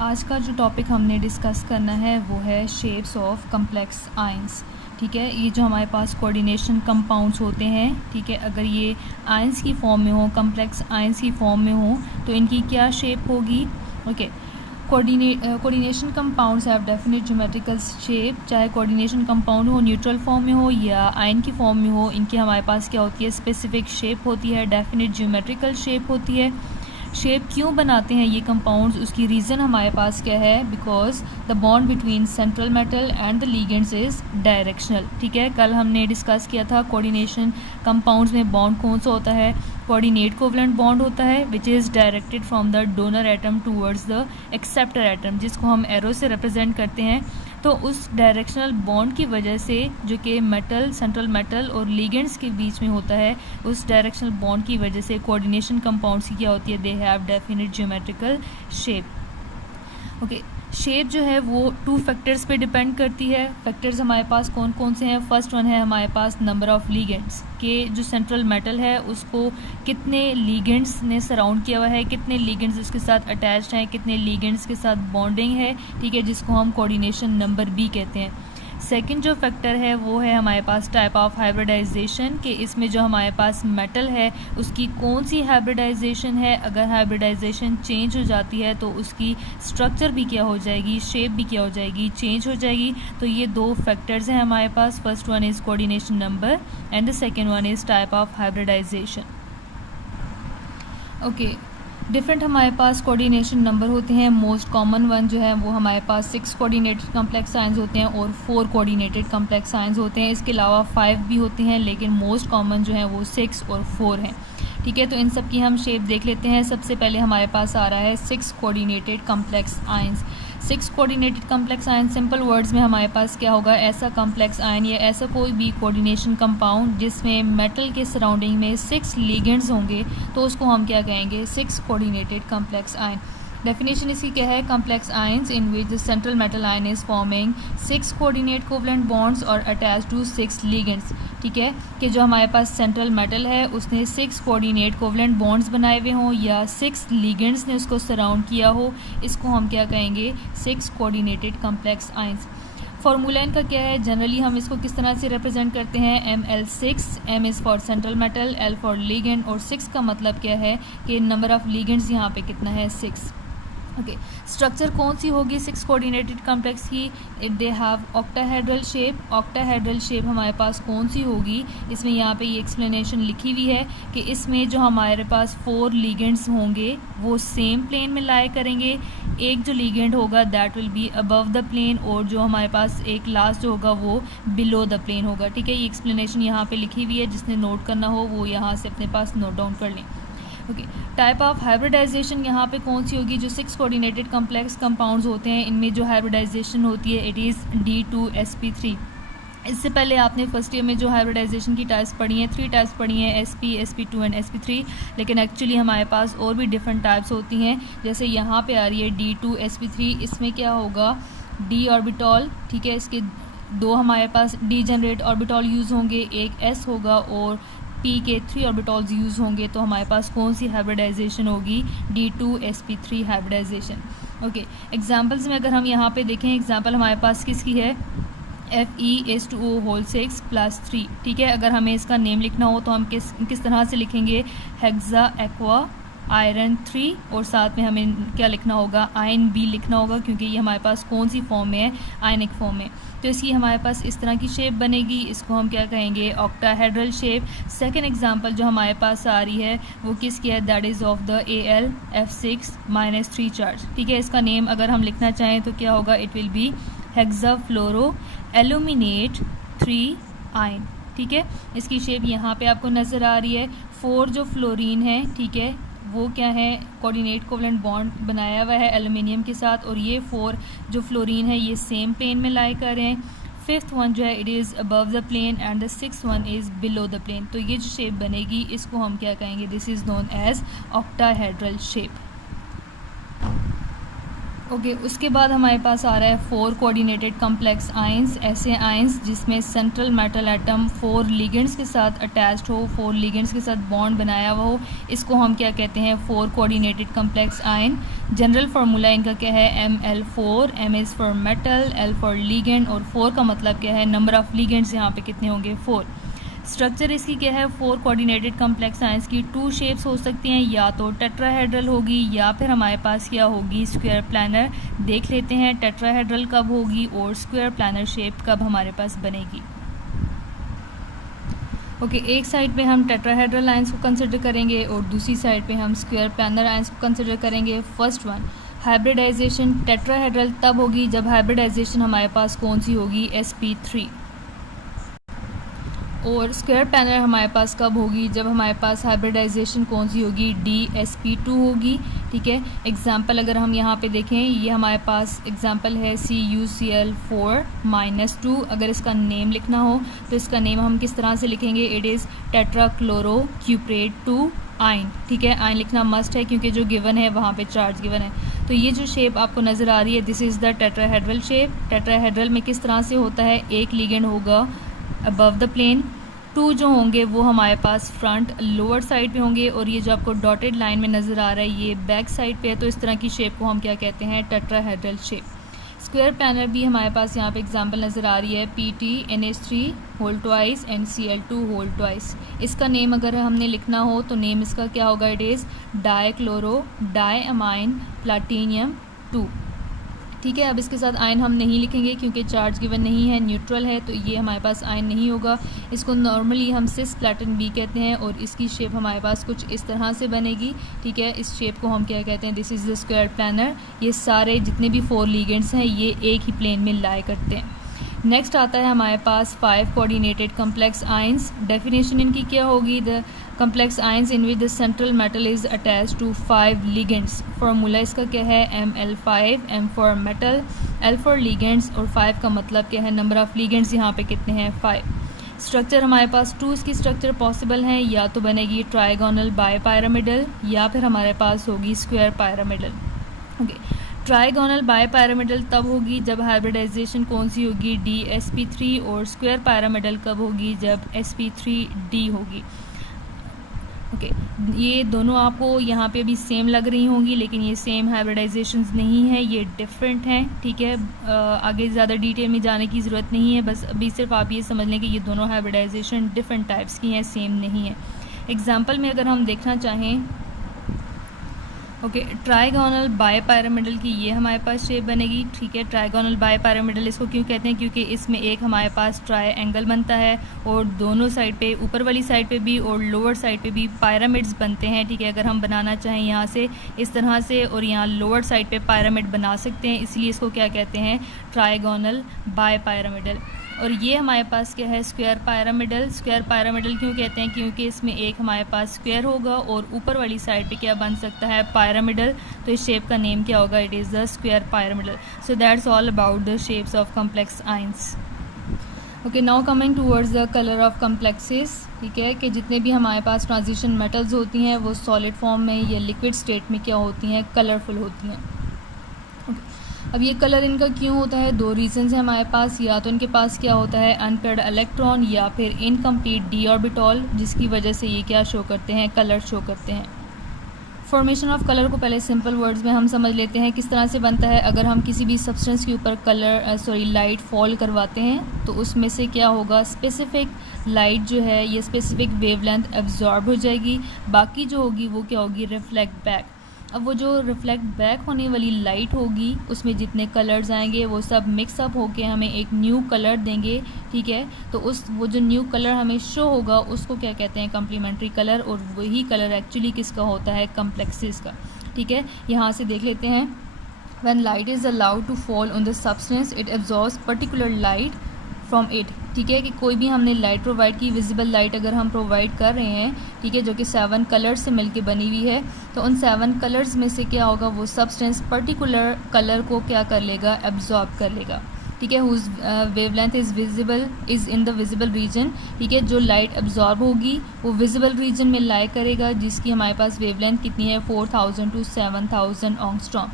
आज का जो टॉपिक हमने डिस्कस करना है वो है शेप्स ऑफ कम्प्लेक्स आयंस। ठीक है, ये जो हमारे पास कोऑर्डिनेशन कंपाउंड्स होते हैं, ठीक है, अगर ये आयंस की फॉर्म में हो, कम्प्लेक्स आयंस की फॉर्म में हो तो इनकी क्या शेप होगी। Okay, coordination compounds have definite geometrical shape. चाहे कोऑर्डिनेशन कंपाउंड हो न्यूट्रल फॉर्म में हो या आयन की फॉर्म में हो, इनकी हमारे पास क्या होती है, स्पेसिफिक शेप होती है, डेफिनेट ज्योमेट्रिकल शेप होती है। शेप क्यों बनाते हैं ये कंपाउंड्स, उसकी रीज़न हमारे पास क्या है, because the bond between central metal and the ligands is directional. ठीक है, कल हमने डिस्कस किया था कोऑर्डिनेशन कंपाउंड्स में बॉन्ड कौन सा होता है, कोऑर्डिनेट कोवलेंट बॉन्ड होता है which is directed from the donor atom towards the acceptor atom, जिसको हम एरो से रिप्रेजेंट करते हैं। तो उस डायरेक्शनल बॉन्ड की वजह से जो कि मेटल, सेंट्रल मेटल और लिगेंड्स के बीच में होता है, उस डायरेक्शनल बॉन्ड की वजह से कोऑर्डिनेशन कंपाउंड्स की क्या होती है, they have definite geometrical shape. Okay, shape जो है वो 2 फैक्टर्स पे डिपेंड करती है। फैक्टर्स हमारे पास कौन कौन से हैं, फर्स्ट वन है हमारे पास नंबर ऑफ़ लिगेंड्स, के जो सेंट्रल मेटल है उसको कितने लिगेंड्स ने सराउंड किया हुआ है, कितने लिगेंड्स उसके साथ अटैच्ड हैं, कितने लिगेंड्स के साथ बॉन्डिंग है, ठीक है, जिसको हम कोऑर्डिनेशन नंबर बी कहते हैं। सेकंड जो फैक्टर है वो है हमारे पास टाइप ऑफ हाइब्रिडाइजेशन, कि इसमें जो हमारे पास मेटल है उसकी कौन सी हाइब्रिडाइजेशन है। अगर हाइब्रिडाइजेशन चेंज हो जाती है तो उसकी स्ट्रक्चर भी क्या हो जाएगी, शेप भी क्या हो जाएगी, चेंज हो जाएगी। तो ये 2 फैक्टर्स हैं हमारे पास, first one is coordination number and the second one is type of hybridization. Okay, different हमारे पास कोऑर्डिनेशन नंबर होते हैं। मोस्ट कॉमन वन जो है वो हमारे पास 6 कोऑर्डिनेटेड कम्प्लेक्स आयंस होते हैं और 4 कोऑर्डिनेटेड कम्प्लेक्स आयंस होते हैं। इसके अलावा 5 भी होते हैं, लेकिन मोस्ट कॉमन जो है वो 6 और 4 हैं। ठीक है, तो इन सब की हम शेप देख लेते हैं। सबसे पहले हमारे पास आ रहा है 6 coordinated complex ions. 6 coordinated complex ion, simple words में हमारे पास क्या होगा, ऐसा कम्प्लेक्स आयन या ऐसा कोई भी कोऑर्डिनेशन कंपाउंड जिसमें मेटल के सराउंडिंग में 6 लिगेंड्स होंगे, तो उसको हम क्या कहेंगे, 6 कोऑर्डिनेटेड कम्प्लेक्स आयन। डेफिनेशन इसकी क्या है, complex ions in which the central metal ion is forming 6 coordinate covalent bonds और अटैच टू 6 लिगेंड्स। ठीक है, कि जो हमारे पास सेंट्रल मेटल है उसने 6 कोऑर्डिनेट कोवलेंट बॉन्ड्स बनाए हुए हों या 6 लिगेंड्स ने उसको सराउंड किया हो, इसको हम क्या कहेंगे, 6 कोऑर्डिनेटेड कम्प्लेक्स आयंस। फार्मूला इनका क्या है, जनरली हम इसको किस तरह से रिप्रेजेंट करते हैं, ML6, M is for central metal, L for ligand, और 6 का मतलब क्या है कि नंबर ऑफ़ लिगेंड्स यहाँ पे कितना है, 6। ओके, स्ट्रक्चर कौन सी होगी 6 कोऑर्डिनेटेड कम्प्लेक्स की, they have octahedral shape. Octahedral shape हमारे पास कौन सी होगी, इसमें यहाँ पे ये एक्सप्लेनेशन लिखी हुई है कि इसमें जो हमारे पास 4 लिगेंड्स होंगे वो सेम प्लेन में लाए करेंगे। एक जो लिगेंड होगा that will be above the plane, और जो हमारे पास एक लास्ट जो होगा वो बिलो द प्लेन होगा। ठीक है, ये एक्सप्लेनेशन यहाँ पे लिखी हुई है, जिसने नोट करना हो वो यहाँ से अपने पास नोट डाउन कर लें। ओके, टाइप ऑफ हाइब्रिडाइजेशन यहाँ पे कौन सी होगी, जो 6 कोऑर्डिनेटेड कम्प्लेक्स कंपाउंड्स होते हैं इनमें जो हाइब्रिडाइजेशन होती है इट इज़ D2sp3। इससे पहले आपने फर्स्ट ईयर में जो हाइब्रिडाइजेशन की टाइप्स पढ़ी हैं, 3 टाइप्स पढ़ी हैं, sp, sp2 एंड sp3, लेकिन एक्चुअली हमारे पास और भी डिफरेंट टाइप्स होती हैं। जैसे यहाँ पे आ रही है D2sp3, इसमें क्या होगा, d ऑर्बिटॉल, ठीक है, इसके 2 हमारे पास d जनरेट ऑर्बिटॉल यूज़ होंगे, एक s होगा और p के 3 ऑर्बिटॉल्स यूज़ होंगे। तो हमारे पास कौन सी हाइब्रिडाइजेशन होगी, D2sp3 हाइब्रिडाइजेशन। ओके, एग्जांपल्स में अगर हम यहाँ पे देखें, एग्जांपल हमारे पास किसकी है, Fe(O)6 + 3। ठीक है, अगर हमें इसका नेम लिखना हो तो हम किस तरह से लिखेंगे, हेक्सा एक्वा आयरन 3, और साथ में हमें क्या लिखना होगा, आयन बी लिखना होगा, क्योंकि ये हमारे पास कौन सी फॉर्म में है, आयनिक फॉर्म में। तो इसकी हमारे पास इस तरह की शेप बनेगी, इसको हम क्या कहेंगे, ऑक्टाहेड्रल शेप। सेकंड एग्जांपल जो हमारे पास आ रही है वो किसकी है, that is of the AlF6-3 charge. ठीक है, इसका नेम अगर हम लिखना चाहें तो क्या होगा, it will be hexafluoro aluminate 3 ion. ठीक है, इसकी शेप यहाँ पे आपको नज़र आ रही है। 4 जो फ्लोरीन है, ठीक है, वो क्या है, कोऑर्डिनेट कोवलेंट बॉन्ड बनाया हुआ है एल्युमिनियम के साथ, और ये 4 जो फ्लोरीन है ये सेम प्लेन में लाई कर रहे हैं। 5th वन जो है it is above the plane and the 6th one is below the plane. तो ये जो शेप बनेगी इसको हम क्या कहेंगे, this is known as octahedral shape. Okay उसके बाद हमारे पास आ रहा है 4 कोऑर्डिनेटेड कम्प्लेक्स आयंस, ऐसे आयंस जिसमें सेंट्रल मेटल एटम 4 लिगेंड्स के साथ अटैच्ड हो, 4 लिगेंड्स के साथ बॉन्ड बनाया हुआ हो, इसको हम क्या कहते हैं 4 coordinated complex ion. General formula इनका क्या है ML4, M is for metal, L for ligand, और 4 का मतलब क्या है नंबर ऑफ लिगेंड्स यहाँ पे कितने होंगे 4। स्ट्रक्चर इसकी क्या है 4 कोऑर्डिनेटेड कम्प्लेक्स आयंस की 2 शेप्स हो सकती हैं, या तो टेट्राहेड्रल होगी या फिर हमारे पास क्या होगी स्क्वायर प्लानर। देख लेते हैं टेट्राहेड्रल कब होगी और स्क्वायर प्लानर शेप कब हमारे पास बनेगी। ओके एक साइड पे हम टेट्राहेड्रल आयंस को कंसिडर करेंगे और दूसरी साइड पे हम स्क्वायर प्लानर आयंस को कंसिडर करेंगे। फर्स्ट वन हाइब्रिडाइजेशन टेट्राहेड्रल तब होगी जब हाइब्रिडाइजेशन हमारे पास कौन सी होगी sp3, और स्क्वायर प्लानर हमारे पास कब होगी जब हमारे पास हाइब्रिडाइजेशन कौन सी होगी DsP2 होगी। ठीक है एग्जांपल अगर हम यहाँ पे देखें, ये हमारे पास एग्जांपल है CuCl4-2। अगर इसका नेम लिखना हो तो इसका नेम हम किस तरह से लिखेंगे, इट इज़ टेट्राक्लोरोक्यूप्रेट 2 आयन। ठीक है आयन लिखना मस्ट है क्योंकि जो गिवन है वहाँ पे चार्ज गिवन है। तो ये जो शेप आपको नज़र आ रही है this is the tetrahedral shape. Tetrahedral में किस तरह से होता है, एक लिगेंड होगा अबव द प्लेन, 2 जो होंगे वो हमारे पास फ्रंट लोअर साइड पे होंगे, और ये जो आपको डॉटेड लाइन में नज़र आ रहा है ये बैक साइड पे है। तो इस तरह की शेप को हम क्या कहते हैं टेट्राहेड्रल शेप। स्क्वायर प्लानर भी हमारे पास यहाँ पे एग्जांपल नज़र आ रही है PT NH3 एंड Cl2 इसका नेम अगर हमने लिखना हो तो नेम इसका क्या होगा, it is dichloro diamine platinum 2। ठीक है अब इसके साथ आयन हम नहीं लिखेंगे क्योंकि चार्ज गिवन नहीं है, न्यूट्रल है, तो ये हमारे पास आयन नहीं होगा। इसको नॉर्मली हम सिस प्लेटिन बी कहते हैं और इसकी शेप हमारे पास कुछ इस तरह से बनेगी। ठीक है इस शेप को हम क्या कहते हैं, this is the square planar. ये सारे जितने भी 4 लिगेंड्स हैं ये एक ही प्लेन में लाई करते हैं। नेक्स्ट आता है हमारे पास 5 कोऑर्डिनेटेड कम्प्लेक्स आयंस। डेफिनेशन इनकी क्या होगी, the complex ions in which the central metal is attached to 5 ligands. Formula इसका क्या है ML5, M for metal, L for ligands, और 5 का मतलब क्या है नंबर ऑफ लिगेंड्स यहाँ पे कितने हैं 5। स्ट्रक्चर हमारे पास 2 इसकी स्ट्रक्चर पॉसिबल हैं, या तो बनेगी ट्राइगोनल बायपैरामिडल या फिर हमारे पास होगी स्क्वायर पैरामिडल। ओके ट्राइगोनल बायपैरामिडल तब होगी जब हाइब्रिडाइजेशन कौन सी होगी DsP3, और स्क्वायर पैरामिडल कब होगी जब sp3d होगी। ओके ये दोनों आपको यहाँ पे भी सेम लग रही होंगी लेकिन ये सेम हाइब्रिडाइजेशंस नहीं है, ये डिफरेंट हैं। ठीक है आगे ज़्यादा डिटेल में जाने की ज़रूरत नहीं है, बस अभी सिर्फ आप ये समझ लें कि ये दोनों हाइब्रिडाइजेशन डिफरेंट टाइप्स की हैं, सेम नहीं है। एग्जांपल में अगर हम देखना चाहें ओके ट्राइगोनल बायपैरामिडल की ये हमारे पास शेप बनेगी। ठीक है ट्राइगोनल बायपैरामिडल इसको क्यों कहते हैं, क्योंकि इसमें एक हमारे पास ट्रायंगल बनता है और दोनों साइड पे ऊपर वाली साइड पे भी और लोअर साइड पे भी पैरामिड्स बनते हैं। ठीक है अगर हम बनाना चाहें यहाँ से इस तरह से और यहाँ लोअर साइड पे पैरामिड बना सकते हैं, इसलिए इसको क्या कहते हैं ट्राइगोनल बायपैरामिडल। और ये हमारे पास क्या है स्क्वायर पैरामिडल। स्क्वायर पैरामिडल क्यों कहते हैं, क्योंकि इसमें एक हमारे पास स्क्वायर होगा और ऊपर वाली साइड पे क्या बन सकता है पैरामिडल, तो इस शेप का नेम क्या होगा, it is the square pyramidal. So that's all about the shapes of complex ions. Okay now coming towards the colour of complexes. ठीक है कि जितने भी हमारे पास ट्रांजिशन मेटल्स होती हैं वो सॉलिड फॉर्म में या लिक्विड स्टेट में क्या होती हैं, कलरफुल होती हैं। अब ये कलर इनका क्यों होता है, 2 रीजंस हैं हमारे पास, या तो इनके पास क्या होता है अनपेयर्ड इलेक्ट्रॉन या फिर इनकम्प्लीट डी ऑर्बिटल, जिसकी वजह से ये क्या शो करते हैं, कलर शो करते हैं। फॉर्मेशन ऑफ कलर को पहले सिंपल वर्ड्स में हम समझ लेते हैं किस तरह से बनता है। अगर हम किसी भी सब्सटेंस के ऊपर लाइट फॉल करवाते हैं तो उसमें से क्या होगा, स्पेसिफिक लाइट जो है ये स्पेसिफिक वेवलेंथ एब्जॉर्ब हो जाएगी, बाकी जो होगी वो क्या होगी रिफ्लेक्ट बैक। अब वो जो रिफ्लेक्ट बैक होने वाली लाइट होगी उसमें जितने कलर्स आएंगे वो सब मिक्सअप होके हमें एक न्यू कलर देंगे। ठीक है तो वो जो न्यू कलर हमें शो होगा उसको क्या कहते हैं, कम्प्लीमेंट्री कलर, और वही कलर एक्चुअली किसका होता है, कम्प्लेक्सेस का। ठीक है यहाँ से देख लेते हैं, when light is allowed to fall on the substance it absorbs particular light from it. ठीक है कि कोई भी हमने लाइट प्रोवाइड की, विजिबल लाइट अगर हम प्रोवाइड कर रहे हैं, ठीक है जो कि 7 कलर्स से मिलके बनी हुई है, तो उन 7 कलर्स में से क्या होगा, वो सब्सटेंस पर्टिकुलर कलर को क्या कर लेगा, एब्जॉर्ब कर लेगा। ठीक है whose wavelength is in the visible region. ठीक है जो लाइट एब्जॉर्ब होगी वो विजिबल रीजन में लाई करेगा, जिसकी हमारे पास वेवलेंथ कितनी है 4000 to 7000 एंगस्ट्रॉम।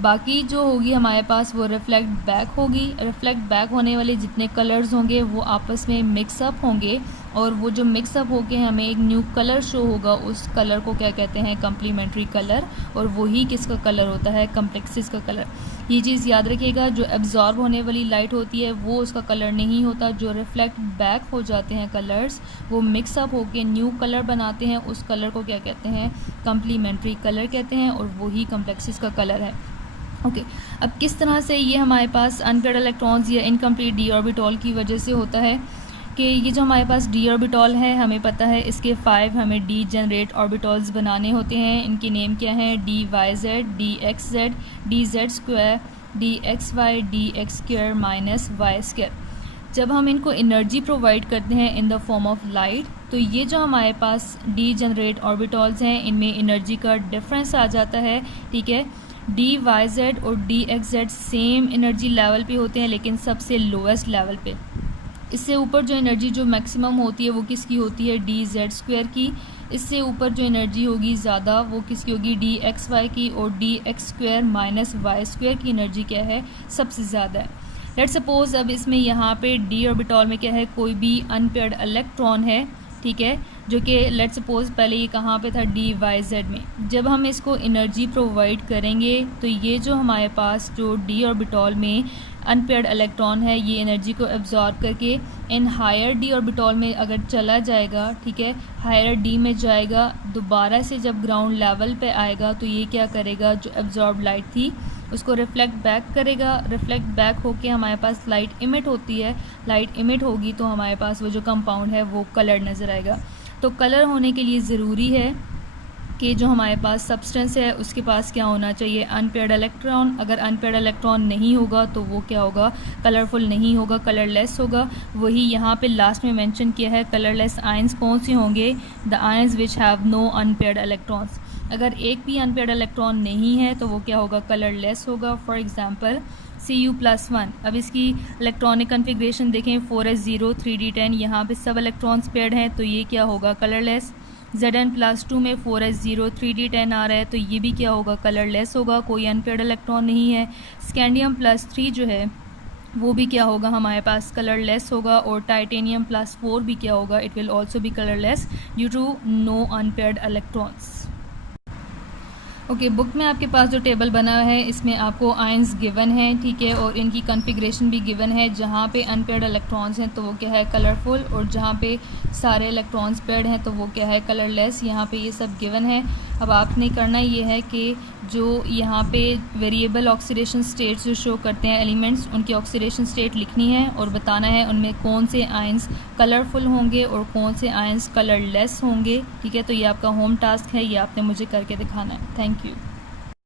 बाकी जो होगी हमारे पास वो रिफ्लेक्ट बैक होगी। रिफ्लेक्ट बैक होने वाले जितने कलर्स होंगे वो आपस में मिक्सअप होंगे और वो जो मिक्सअप होके हमें एक न्यू कलर शो होगा, उस कलर को क्या कहते हैं, कम्प्लीमेंट्री कलर। और वही किसका कलर होता है, कम्प्लेक्सेस का कलर। ये चीज़ याद रखिएगा, जो एब्जॉर्ब होने वाली लाइट होती है वो उसका कलर नहीं होता, जो रिफ्लेक्ट बैक हो जाते हैं कलर्स वो मिक्सअप होके न्यू कलर बनाते हैं, उस कलर को क्या कहते हैं, कम्प्लीमेंट्री कलर कहते हैं और वही कम्प्लेक्सेस का कलर है। ओके अब किस तरह से ये हमारे पास अनपेयर्ड इलेक्ट्रॉन्स या इनकम्प्लीट डी ऑर्बिटल की वजह से होता है कि ये जो हमारे पास डी ऑर्बिटल है, हमें पता है इसके 5 हमें डी जनरेट ऑर्बिटल्स बनाने होते हैं। इनके नेम क्या हैं, D Y Z, D X Z, D Z square, D X Y, D X square minus Y square. जब हम इनको एनर्जी प्रोवाइड करते हैं in the form of light, तो ये जो हमारे पास डी जनरेट ऑर्बिटल्स हैं इनमें एनर्जी का डिफरेंस आ जाता है। ठीक है, डी वाई जेड और D X Z same energy level पे होते हैं लेकिन सबसे लोएस्ट लेवल पे। इससे ऊपर जो एनर्जी जो मैक्सिमम होती है वो किसकी होती है, डी जेड स्क्वायर की। इससे ऊपर जो एनर्जी होगी ज़्यादा वो किसकी होगी, डी एक्स वाई की। और D X square minus Y square की एनर्जी क्या है, सबसे ज़्यादा है। लेट्स सपोज अब इसमें यहाँ पे डी ऑर्बिटल में क्या है, कोई भी अनपेयर्ड इलेक्ट्रॉन है। ठीक है, जो कि लेट्स सपोज पहले ये कहाँ पे था, डी वाई जेड में। जब हम इसको एनर्जी प्रोवाइड करेंगे तो ये जो हमारे पास जो डी ऑर्बिटल में अनपेयर्ड इलेक्ट्रॉन है ये एनर्जी को एब्जॉर्ब करके इन हायर डी ऑर्बिटल में अगर चला जाएगा, ठीक है, हायर डी में जाएगा, दोबारा से जब ग्राउंड लेवल पे आएगा तो ये क्या करेगा, जो एब्जॉर्ब लाइट थी उसको रिफ्लेक्ट बैक करेगा। रिफ्लेक्ट बैक होके हमारे पास लाइट इमिट होती है। लाइट इमिट होगी तो हमारे पास वो जो कंपाउंड है वो कलर नज़र आएगा। तो कलर होने के लिए ज़रूरी है कि जो हमारे पास सब्सटेंस है उसके पास क्या होना चाहिए, अनपेयर्ड इलेक्ट्रॉन। अगर अनपेयर्ड इलेक्ट्रॉन नहीं होगा तो वो क्या होगा, कलरफुल नहीं होगा, कलरलेस होगा। वही यहाँ पे लास्ट में मेंशन किया है, कलरलेस आयंस कौन से होंगे, the ions which have no unpaired electrons. अगर एक भी अनपेयर्ड इलेक्ट्रॉन नहीं है तो वो क्या होगा, कलरलेस होगा। For example Cu+1। अब इसकी इलेक्ट्रॉनिक कन्फिग्रेशन देखें, 4s0 3d10, यहाँ पे सब इलेक्ट्रॉन्स पेयर्ड हैं तो ये क्या होगा, कलरलेस। Zn+2 में 4s0 3d10 आ रहा है तो ये भी क्या होगा, कलरलेस होगा, कोई अनपेयर्ड इलेक्ट्रॉन नहीं है। Scandium+3 जो है वो भी क्या होगा, हमारे पास कलरलेस होगा। और Titanium+4 भी क्या होगा, it will also be colourless due to no unpaired electrons. Okay, book में आपके पास जो टेबल बना है इसमें आपको आयंस गिवन है, ठीक है, और इनकी कॉन्फ़िगरेशन भी गिवन है। जहाँ पे अनपेयर्ड इलेक्ट्रॉन्स हैं तो वो क्या है, कलरफुल, और जहाँ पे सारे इलेक्ट्रॉन्स पेयर्ड हैं तो वो क्या है, कलरलेस। यहाँ पे ये सब गिवन है। अब आपने करना ये है कि जो यहाँ पे वेरिएबल ऑक्सीडेशन स्टेट्स जो शो करते हैं एलिमेंट्स, उनकी ऑक्सीडेशन स्टेट लिखनी है और बताना है उनमें कौन से आयंस कलरफुल होंगे और कौन से आयंस कलरलेस होंगे। ठीक है, तो ये आपका होम टास्क है, ये आपने मुझे करके दिखाना है। Thank you.